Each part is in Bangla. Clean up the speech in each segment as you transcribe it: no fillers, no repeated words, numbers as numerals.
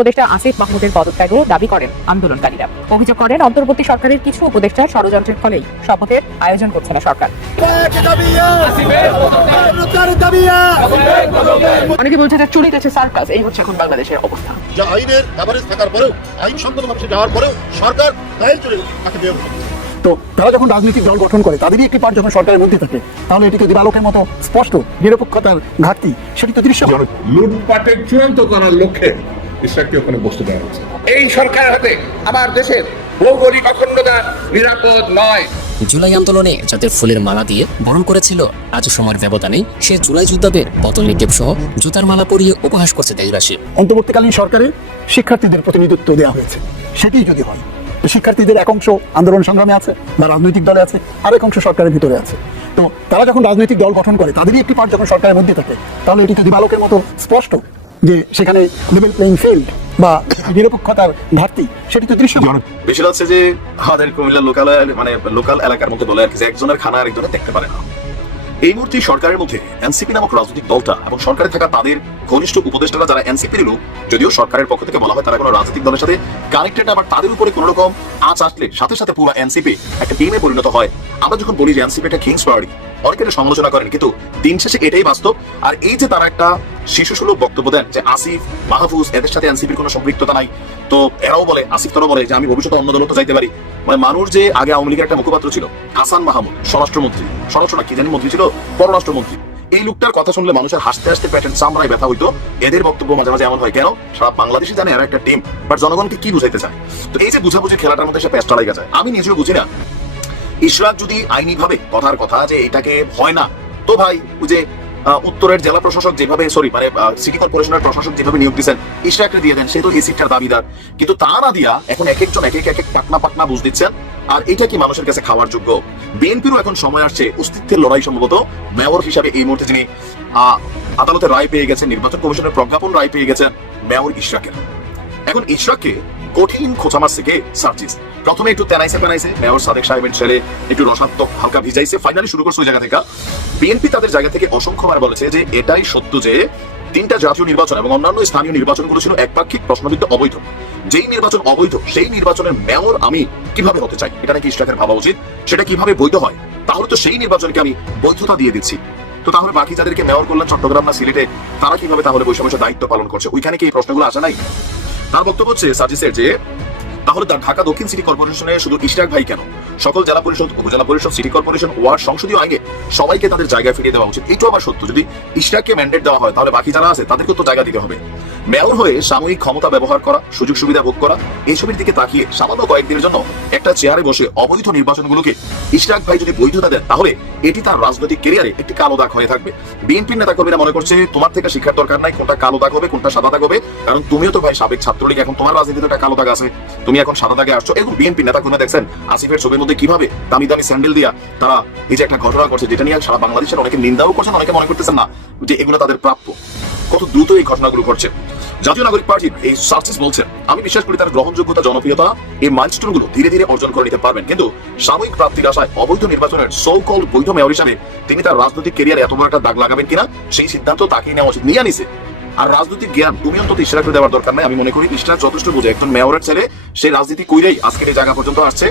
উপদেষ্টা আসিফ মাহমুদের পদত্যাগও দাবি করেন আন্দোলনকারীরা। অভিযোগ করেন অন্তর্বর্তী সরকারের কিছু উপদেষ্টার ষড়যন্ত্রের ফলেই শপথের আয়োজন করছে না সরকার। অনেকে বলছে যে চুরি গেছে সার্কাস, এই হচ্ছে এখন বাংলাদেশের অবস্থা। যা আইনের কভারেজ থাকার পরেও, আইন সম্পন্ন মানুষে যাওয়ার পরেও সরকার দায়ের চলে তাকে বিয়ে করে। তো তারা যখন রাজনৈতিক দল গঠন করে, তাদেরই একটি পার্ট যখন সরকারের মধ্যে থাকে, তাহলে এটিকে দিবালোকের মতো স্পষ্ট নিরপেক্ষতার ঘাটতি সেটি তো দৃশ্য। লুটপাটের চূড়ান্ত করার লক্ষ্যে ইসরাককে ওখানে বসতে দেওয়া হচ্ছে। এই সরকার হাতে আমার দেশের ভৌগোলিক অখণ্ডতা নিরাপদ নয়। জুলাই আন্দোলনে যাদের ফুলের মালা দিয়ে বরণ করেছিল, আজ সময়ের ব্যবধানে সে জুলাই যোদ্ধাদের বোতল নিক্ষেপ সহ জুতার মালা পরিয়ে উপহাস করছে দেশবাসী। অন্তর্বর্তীকালীন সরকারে শিক্ষার্থীদের প্রতিনিধিত্ব দেওয়া হয়েছে, সেটি যদি হয়, শিক্ষার্থীদের এক অংশ আন্দোলন সংগ্রামে আছে বা রাজনৈতিক দলে আছে, আরেক অংশ সরকারের ভিতরে আছে। তো তারা যখন রাজনৈতিক দল গঠন করে, তাদেরই একটি পার্ট যখন সরকারের মধ্যে থাকে, তাহলে এটিকে দিবালোকের মতো স্পষ্ট যে সেখানে লেভেল প্লেইং ফিল্ড বা নিরপেক্ষতার ঘাটতি সেটি তো দৃশ্য। বিষয় হচ্ছে যে আমাদের কুমিল্লা লোকাল এলাকার মধ্যে বলে আর কি, যে একজনের খানা আরেকজনের দেখতে পারে না। এই মুহূর্তে সরকারের মধ্যে এনসিপি নামক রাজনৈতিক দলটা এবং সরকারে থাকা তাদের ঘনিষ্ঠ উপদেষ্টারা যারা এনসিপির লোক, যদিও সরকারের পক্ষ থেকে বলা হয় তারা কোনো রাজনৈতিক দলের সাথে কানেক্টেড, আবার তাদের উপরে কোনো রকম আঁচ আসলে সাথে সাথে পুরো এনসিপি একটা টিমে পরিণত হয়। আমরা যখন বলি যে এনসিপি একটা কিংস পার্টি, অনেকে এটা সমালোচনা করেন, কিন্তু দিন শেষে এটাই বাস্তব। আর এই যে তারা একটা শিশুসুলভ বক্তব্য দেন যে আসিফ মাহফুজ এদের সাথে এনসিপির কোনো সম্পৃক্ততা নাই, তো এরাও বলে, আসিফ তারাও বলে যে আমি ভবিষ্যতে অন্য দলও যাইতে পারি। মানে মানুষ যে আগে আওয়ামী লীগের একটা মুখপাত্র ছিল হাসান মাহমুদ, স্বরাষ্ট্র কি জানি মন্ত্রী ছিল, পররাষ্ট্রমন্ত্রী, এই লোকটার কথা শুনলে মানুষের হাসতে হাসতে প্যাটার্ন চামড়ায় ব্যথা হইতো। এদের বক্তব্য মাঝে মাঝে এমন হয়, কেন সারা বাংলাদেশই জানে এরা একটা টিম, বাট জনগণকে কি বুঝাইতে চায়। তো এই যে বুঝাবুঝি খেলাটার মধ্যে সে পেস্টা লাগা যায়, আমি নিজেও বুঝি না। ইশরাক যদি আইনি ভাবে কথার কথা যে এটাকে হয় না, তো ভাই ওই যে উত্তরের জেলা প্রশাসক যেভাবে সিটি কর্পোরেশনের প্রশাসক যেভাবে নিয়োগ দিচ্ছেন, ইশরাককে দিয়ে দেন, সে তো এই সিটটার দাবিদার। কিন্তু তা না দিয়া এখন এক একজন এক এক পাকনা বুঝ দিচ্ছেন। আর এটা কি মানুষের কাছে খাওয়ার যোগ্য? বিএনপিরও এখন সময় আসছে অস্তিত্বের লড়াই, সম্ভবত মেয়র হিসাবে এই মুহূর্তে যিনি আদালতের রায় পেয়ে গেছেন, নির্বাচন কমিশনের প্রজ্ঞাপন রায় পেয়ে গেছেন, মেয়র ইশরাকের। এখন ইশরাককে কঠিন খোঁচা মারছে কে? সার্জিস। প্রথমে একটু তেনাইছে মেয়র সাদেক সাহেবের ছেলে একটু রসাত্মক হালকা ভিজাইছে, ফাইনালি শুরু করছে ওই জায়গা থেকে। বিএনপি তাদের জায়গা থেকে অসংখ্যবার বলেছে যে এটাই সত্য যে তিনটা জাতীয় নির্বাচন এবং অন্যান্য স্থানীয় নির্বাচনগুলো ছিল একপাক্ষিক, প্রশ্নবিদ্ধ, অবৈধ। যেই নির্বাচন অবৈধ, সেই নির্বাচনের মেয়র আমি কিভাবে হতে চাই, এটা নাকি ইশরাকের ভাবা উচিত। সেটা কিভাবে বৈধ হয়? তাহলে তো সেই নির্বাচনকে আমি বৈধতা দিয়ে দিচ্ছি। তো তাহলে বাকি যাদেরকে মেয়র করলেন চট্টগ্রাম না সিলেটে, তারা কিভাবে তাহলে বৈষম্য দায়িত্ব পালন করছে? ওইখানে কি এই প্রশ্নগুলো আসে নাই? তার বক্তব্য হচ্ছে সার্জিসের যে তাহলে ঢাকা দক্ষিণ সিটি কর্পোরেশনে শুধু ইশরাক ভাই কেন, সকল জেলা পরিষদ, উপজেলা পরিষদ, সিটি কর্পোরেশন, ওয়ার্ড, সংসদীয় আইনে সবাইকে তাদের জায়গা ফিরিয়ে দেওয়া উচিত। এইটাও আবার সত্য, যদি ইশরাককে ম্যান্ডেট দেওয়া হয় তাহলে বাকি যারা আছে তাদেরকে তো জায়গা দিতে হবে। মেয়র হয়ে সাময়িক ক্ষমতা ব্যবহার করা, সুযোগ সুবিধা ভোগ করা, এইসবের দিকে তাকিয়ে সামান্য কয়েকদিনের জন্য একটা চেয়ারে বসে অবৈধ নির্বাচনগুলোকে ইশরাক ভাই যদি বৈধতা দেন, তাহলে এটি তার রাজনৈতিক ক্যারিয়ারে একটি কালো দাগ হয়ে থাকবে। বিএনপির নেতা কর্মীরা মনে করছে তোমার থেকে শিক্ষার দরকার নাই, কোনটা কালো দাগ হবে কোনটা সাদা দাগ হবে, কারণ তুমিও তো ভাই সাবেক ছাত্রলীগ, এখন তোমার রাজনীতিতে একটা কালো দাগ আছে, তুমি এখন সাদা দাগে আসছো। এবং বিএনপি নেতা কর্মীরা দেখছেন আসিফের ছবির মধ্যে কিভাবে দামি দামি স্যান্ডেল দিয়া তারা এই যে একটা ঘটনা করছে, যেটা নিয়ে সারা বাংলাদেশের অনেকে নিন্দাও করছেন, অনেকে মনে করতেছেন না যে এগুলো তাদের প্রাপ্য। কত দ্রুত এই ঘটনাগুলো ঘটছে। জাতীয় নাগরিক পার্টির এই সার্জিস বলছেন, আমি বিশ্বাস করি তার গ্রহণযোগ্যতা, জনপ্রিয়তা, এই মাইলস্টোন গুলো ধীরে ধীরে অর্জন করে নিতে পারবেন, কিন্তু সাময়িক প্রাপ্তির আশায় অবৈধ নির্বাচনের সো কল্ড বৈধ মেয়র হিসাবে তিনি তার রাজনৈতিক ক্যারিয়ারে এত বড় একটা দাগ লাগাবেন কিনা সেই সিদ্ধান্ত তাকেই নেওয়া উচিত। নিয়ে নিছে। আর রাজনৈতিক জ্ঞান তুমি অন্তত ইশরাককে দেওয়ার দরকার নাই। আমি মনে করি ইশরাক যথেষ্ট বোঝে, একজন মেয়রের ছেলে, সেই রাজনীতি কইরেই আজকের এই জায়গা পর্যন্ত আসছে।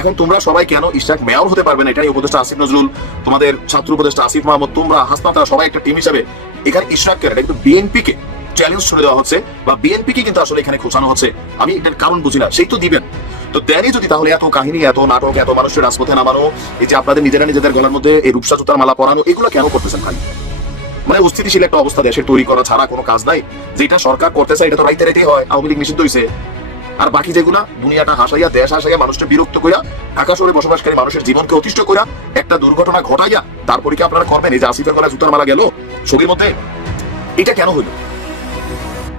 এখন তোমরা সবাই কেন ইশরাক মেয়র হতে পারবে না, এটাই উপদেষ্টা আসিফ নজরুল, তোমাদের ছাত্র উপদেষ্টা আসিফ মাহমুদ, তোমরা হাসপাতাল সবাই একটা টিম হিসাবে এখানে ইশরাককে, এটা কিন্তু বিএনপি কে চ্যালেঞ্জ ছুড়ে দেওয়া হচ্ছে বা বিএনপি কে কিন্তু আসলে এখানে খোঁচানো হচ্ছে। আমি এটার কারণ বুঝি না, সেই তো দিবেন। তো দেনই যদি, তাহলে এত কাহিনী, এত নাটক, এত মানুষের রাজপথে নামানো, এই যে আপনাদের নিজেদের গলার মধ্যে এই রূপসা জুতার মালা পরানো, এগুলো কেন করতেছেন ভাই? মানে অস্থিতিশীল একটা অবস্থা দেশের তৈরি করা ছাড়া কোনো কাজ নাই। যেটা সরকার করতেছে এটা তো রাইতে রাইতেই হয়, আওয়ামী লীগ নিষিদ্ধ হয়েছে। আর বাকি যেগুলা দুনিয়াটা হাসাইয়া, দেশ হাসাইয়া, মানুষকে বিরক্ত কইরা, ঢাকা শহরে বসবাসকারী মানুষের জীবনকে অতিষ্ঠ কইরা একটা দুর্ঘটনা ঘটাইয়া তারপরে কি আপনারা করবেন? এই যে আসিফের গলায় জুতার মালা গেল ছবির মধ্যে, এটা কেন হইল?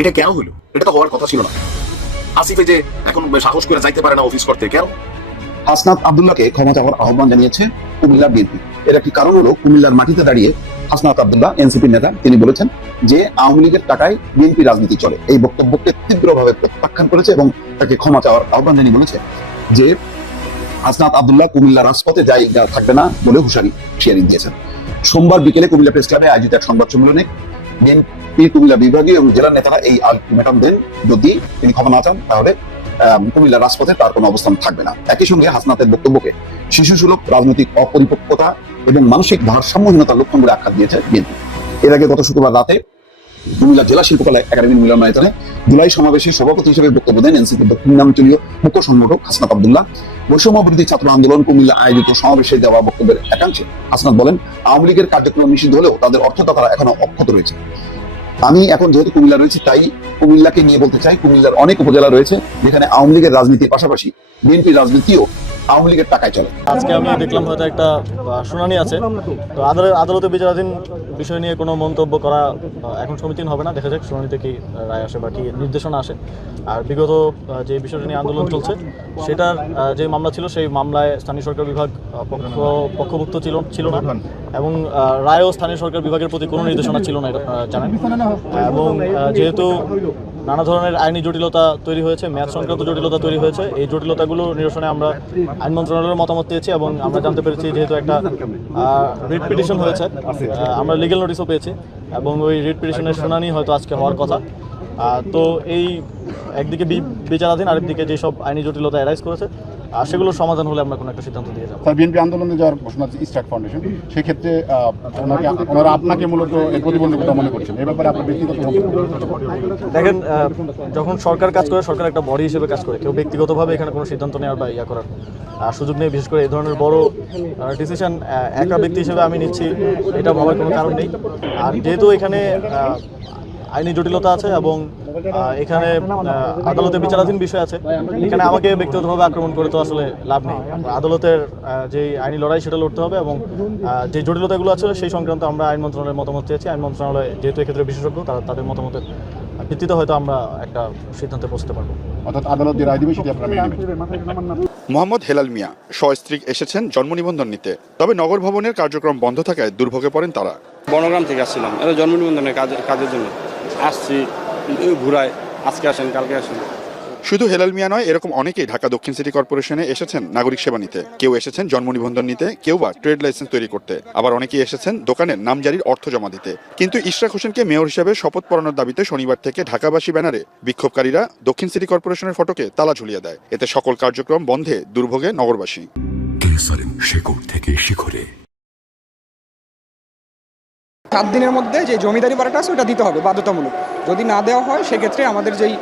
এটা কেন হইল? এটা তো হওয়ার কথা ছিল না। আসিফে যে এখন সাহস করে যাইতে পারে না অফিস করতে, কেন? হাসনাত আব্দুল্লাহকে ক্ষমা চাওয়ার আহ্বান জানিয়েছে কুমিল্লা বিএনপি। এর একটি কারণ হলো কুমিল্লার মাটিতে দাঁড়িয়ে হাসনাত আব্দুল্লাহ, এনসিপির নেতা, তিনি বলেছেন যে আওয়ামী লীগের টাকায় বিএনপি রাজনীতি চলে। এই বক্তব্যকে তীব্রভাবে প্রত্যাখ্যান করেছে এবং তাকে ক্ষমা চাওয়ার আহ্বান জানিয়ে বলেছে যে হাসনাত আব্দুল্লাহ কুমিল্লা রাজপথে থাকবে না বলে হুঁশিয়ারি দিয়েছেন। সোমবার বিকেলে কুমিল্লা প্রেস ক্লাবে আয়োজিত এক সংবাদ সম্মেলনে বিএনপির কুমিল্লা বিভাগীয় এবং জেলার নেতারা এই আলটিমেটাম দেন, যদি তিনি ক্ষমা না চান তাহলে কুমিল্লা রাজপথে তার কোনো অবস্থান থাকবে না। একই সঙ্গে হাসনাতের বক্তব্যকে শিশুসুলভ রাজনৈতিক অপরিপক্কতা এবং মানসিক ভারসাম্যহীনতার লক্ষণ বলে আখ্যা দিয়েছে বিএনপি। এর আগে গত শুক্রবার রাতে কুমিল্লা জেলা শিল্পকলা একাডেমির মিলনায়তনে জুলাই সমাবেশে সভাপতি হিসেবে বক্তব্য দেন এনসিপির দক্ষিণাঞ্চলীয় মুখ্য সংগঠক হাসনাত আব্দুল্লাহ। বৈষম্য বিরোধী ছাত্র আন্দোলন কুমিল্লা আয়োজিত সমাবেশে দেওয়া বক্তব্যের একাংশে হাসনাত বলেন, আওয়ামী লীগের কার্যক্রম নিষিদ্ধ হলেও তাদের অর্থদাতারা এখনো অক্ষত রয়েছে। আমি এখন যেহেতু কুমিল্লা রয়েছে তাই কুমিল্লাকে নিয়ে বলতে চাই, কুমিল্লার অনেক উপজেলা রয়েছে যেখানে আওয়ামী লীগের রাজনীতির পাশাপাশি বিএনপির রাজনীতিও আওয়ামী লীগের টাকায় চলে। আজকে আমি দেখলাম হয়তো একটা শুনানি আছে, তো আদালতে বিচারাধীন বিষয় নিয়ে কোনো মন্তব্য করা এখন সমীচীন হবে না। দেখা যাক শুনানিতে কি রায় আসে বা কি নির্দেশনা আসে। আর বিগত যে বিষয়টা নিয়ে আন্দোলন চলছে সেটার যে মামলা ছিল সেই মামলায় স্থানীয় সরকার বিভাগ পক্ষভুক্ত ছিল না এবং রায়ও স্থানীয় সরকার বিভাগের প্রতি কোনো নির্দেশনা ছিল না, এটা জানেন। এবং যেহেতু নানা ধরনের আইনি জটিলতা তৈরি হয়েছে, ম্যাচ সংক্রান্ত জটিলতা তৈরি হয়েছে, এই জটিলতাগুলো নিরসনে আমরা আইন মন্ত্রণালয়ের মতামত চেয়েছি এবং আমরা জানতে পেরেছি যেহেতু একটা রিট পিটিশন হয়েছে, আমরা লিগ্যাল নোটিশও পেয়েছি এবং ওই রিট পিটিশনের শুনানি হয়তো আজকে হওয়ার কথা। তো এই একদিকে বিচারাধীন, আরেকদিকে যেসব আইনি জটিলতা অ্যারাইজ করেছে সেগুলোর সমাধান হলে আমরা কোনো একটা সিদ্ধান্ত দিয়ে যাবো। বিএনপি আন্দোলনে যাওয়ার ঘোষণা ইস্টার্ট ফাউন্ডেশন, সেক্ষেত্রে ওনারা আপনাকে মূলত এই প্রতিবন্ধকতা মনে করছেন, এই ব্যাপারে আপনার ব্যক্তিগত দেখেন, যখন সরকার কাজ করে, সরকার একটা বডি হিসেবে কাজ করে, কেউ ব্যক্তিগতভাবে এখানে কোনো সিদ্ধান্ত নেওয়ার বা ইয়া করার সুযোগ নেই। বিশেষ করে এই ধরনের বড় ডিসিশন একা ব্যক্তি হিসেবে আমি নিচ্ছি, এটা ভাবার কোনো কারণ নেই। আর যেহেতু এখানে আইনি জটিলতা আছে এবং এখানে আদালতে বিচারাধীন বিষয় আছে, এখানে আমাকে ব্যক্তিগতভাবে আক্রমণ করে তো আসলে লাভ নেই। আদালতের যে আইনি লড়াই সেটা লড়তে হবে এবং যে জটিলতাগুলো আছে সেই সংক্রান্ত আমরা আইন মন্ত্রণালয়ের মতামত চেয়েছি। আইন মন্ত্রণালয় যেহেতু এক্ষেত্রে বিশেষজ্ঞ, তাদের মতামতের ভিত্তিতে হয়তো আমরা একটা সিদ্ধান্তে পৌঁছতে পারবো। অর্থাৎ আদালত যে রায় দিবে সেটি আপনারা মেনে নেবেন। মোহাম্মদ হেলাল মিয়া সস্ত্রী এসেছেন জন্ম নিবন্ধন নিতে, তবে নগর ভবনের কার্যক্রম বন্ধ থাকায় দুর্ভোগে পড়েন তারা। বনগ্রাম থেকে আসছিলাম, এটা জন্ম নিবন্ধনের কাজের জন্য আসছি, ঘুরায় আজকে আসেন কালকে আসেন। শুধু হেলাল মিয়া নয়, এরকম অনেকেই ঢাকা দক্ষিণ সিটি কর্পোরেশনে এসেছেন নাগরিক সেবা নিতে। কেউ এসেছেন জন্ম নিবন্ধন নিতে, কেউ বা ট্রেড লাইসেন্স তৈরি করতে, আবার অনেকেই এসেছেন দোকানের নামজারির অর্থ জমা দিতে। কিন্তু ইশরাক হোসেনকে মেয়র হিসেবে শপথ পড়ানোর দাবিতে শনিবার থেকে ঢাকাবাসী ব্যানারে বিক্ষোভকারীরা দক্ষিণ সিটি কর্পোরেশনের ফটকে তালা ঝুলিয়ে দেয়। এতে সকল কার্যক্রম বন্ধে দুর্ভোগে নগরবাসী। থেকে শিখরে 7 দিনের মধ্যে যে জমিদারি ভাড়াটা আছে ওটা দিতে হবে বাধ্যতামূলক। যদি না দেওয়া হয় সেক্ষেত্রে আমাদের যেই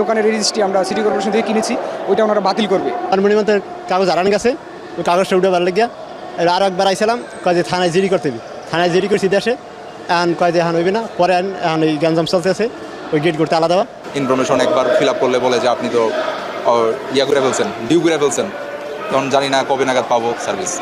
দোকানের রেজিস্ট্রি আমরা সিটি কর্পোরেশন থেকে কিনেছি ওইটা ওনারা বাতিল করবে। মনিমন্তের কাগজ হারানো গেছে, ওই কাগজটা উঠে বার লাগিয়া আর একবার আইছিলাম, কয় যে থানায় জিডি করতে হবে। থানায় জিডি করছি দেশে, এখন কয় যে এখন হইবে না, পরে এখন ওই গ্যাঞ্জাম চলতেছে, ওই গেট করতে আলাদা। ইনফরমেশন একবার ফিল আপ করলে বলে যে আপনি তো ইয়া করে ফেলছেন, ডিউ করে ফেলছেন, তখন জানি না কবে নাগাদ পাবো সার্ভিস।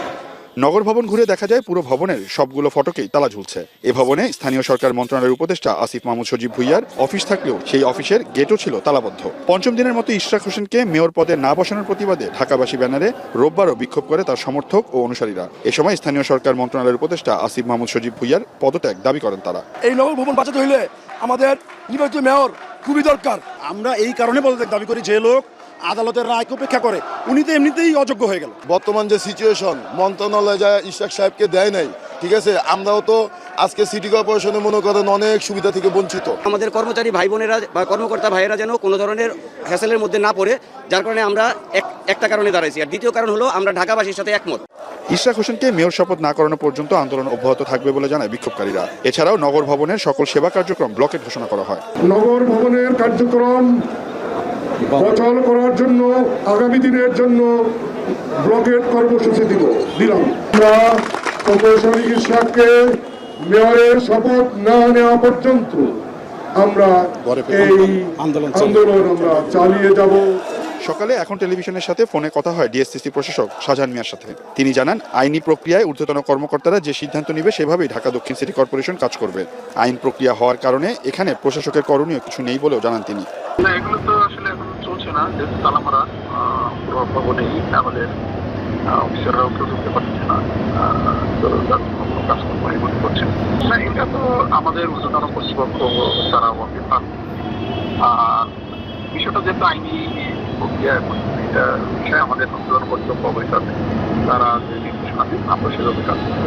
নগর ভবন ঘুরে দেখা যায় পুরো ভবনের সবগুলো ফটকেই তালা ঝুলছে। এ ভবনে স্থানীয় সরকার মন্ত্রণালয়ের উপদেষ্টা আসিফ মাহমুদ সজীব ভুইয়ার অফিস থাকলেও সেই অফিসের গেটও ছিল তালাবদ্ধ। পঞ্চম দিনের মতো ইশরাক হোসেনকে মেয়র পদে না বসানোর প্রতিবাদে ঢাকাবাসী ব্যানারে রোববারও বিক্ষোভ করে তার সমর্থক ও অনুসারীরা। এ সময় স্থানীয় সরকার মন্ত্রণালয়ের উপদেষ্টা আসিফ মাহমুদ সজীব ভুইয়ার পদত্যাগ দাবি করেন তারা। এই নগর ভবন বাঁচাতে হইলে আমাদের নির্বাচিত মেয়র খুবই দরকার। আমরা এই কারণে পদত্যাগ দাবি করি, যে লোক আদালতের রায়কে উপেক্ষা করে উনি তো এমনিতেই অযোগ্য হয়ে গেল। বর্তমান যে সিচুয়েশন, মন্ত্রণালয় যা ইশরাক সাহেবকে দেয় নাই, ঠিক আছে, আমরাও তো আজকে সিটি কর্পোরেশনে মনে করেন অনেক সুবিধা থেকে বঞ্চিত। আমাদের কর্মচারী ভাই বোনেরা বা কর্মকর্তা ভাইয়েরা যেন কোনো ধরনের হ্যাসেলের মধ্যে না পড়ে, যার কারণে আমরা একটা কারণে দাঁড়াইছি। আর দ্বিতীয় কারণ হলো আমরা ঢাকাবাসীর সাথে একমত। ইশরাক হোসেনকে মেয়র শপথ না করানো পর্যন্ত আন্দোলন অব্যাহত থাকবে বলে জানায় বিক্ষোভকারীরা। এছাড়াও নগর ভবনের সকল সেবা কার্যক্রম ব্লকেট ঘোষণা করা হয়। নগর ভবনের কার্যক্রম অচল করার জন্য আগামী দিনের জন্য ব্লকেট কর্মসূচি দিলাম। আমরা প্রকৌশলী ইশরাককে মেয়রের শপথ না নেওয়া পর্যন্ত আমরা এই আন্দোলন আমরা চালিয়ে যাব। সকালে এখন টেলিভিশনের সাথে ফোনে কথা হয় ডিএসসিসি প্রশাসক শাহজাহান মিয়ার সাথে। তিনি জানান, আইনি প্রক্রিয়ায় ঊর্ধ্বতন কর্মকর্তারা যে সিদ্ধান্ত নেবে সেভাবেই ঢাকা দক্ষিণ সিটি কর্পোরেশন কাজ করবে। আইন প্রক্রিয়া হওয়ার কারণে এখানে প্রশাসকের করণীয় কিছু নেই বলেও জানান তিনি। এগুলো তো আসলে এখন চলছে না, যেহেতু তালামারা পুরো ভবনেই আমাদের অফিসাররাও কেউ ঢুকতে পারছে না, কোনো কাজকর্ম এগুলো করছে না। এটা তো আমাদের ঊর্ধ্বতন কর্তৃপক্ষ তারা ওকে পান। আর বিষয়টা যেহেতু আইনি প্রক্রিয়া, এখন এটা বিষয়ে আমাদের ঊর্ধ্বতন কর্তৃপক্ষ অবশ্যই তারা যে নির্দেশনা দিন আমরা সেভাবে কাজ করব।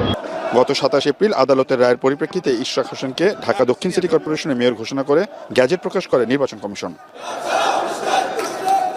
গত 27 এপ্রিল আদালতের রায়ের পরিপ্রেক্ষিতে ইশরাক হোসেনকে ঢাকা দক্ষিণ সিটি কর্পোরেশনের মেয়র ঘোষণা করে গ্যাজেট প্রকাশ করে নির্বাচন কমিশন।